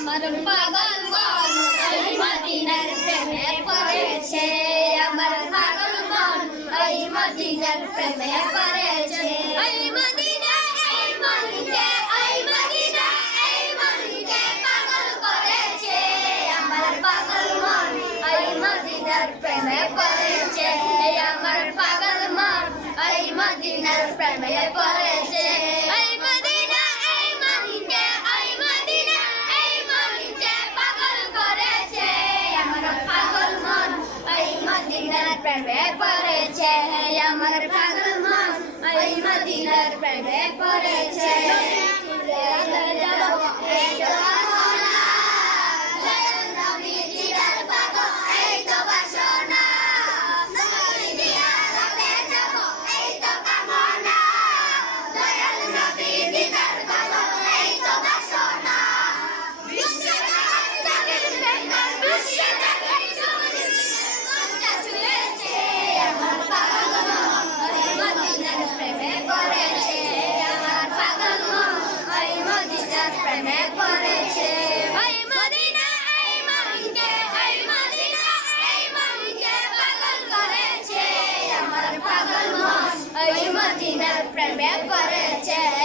আমার পাগল মন ওই মদিনার প্রেমে পড়েছে আমার পাগল মন ওই মদিনার প্রেমে পড়েছে ওই মদিনা এই মনকে ওই মদিনা এই মনকে পাগল করেছে আমার পাগল মন ওই মদিনার প্রেমে পড়েছে আমার পাগল মন ওই মদিনার প্রেমে পড়েছে প্রেমে পড়েছে আমার পাগল মন ওই মদিনার প্রেমে পড়েছে প্রেমে পড়েছে ওই মদিনা এই মনকে ওই মদিনা এই মনকে পাগল করেছে আমার পাগল মন ওই মদিনার প্রেমে পড়েছে।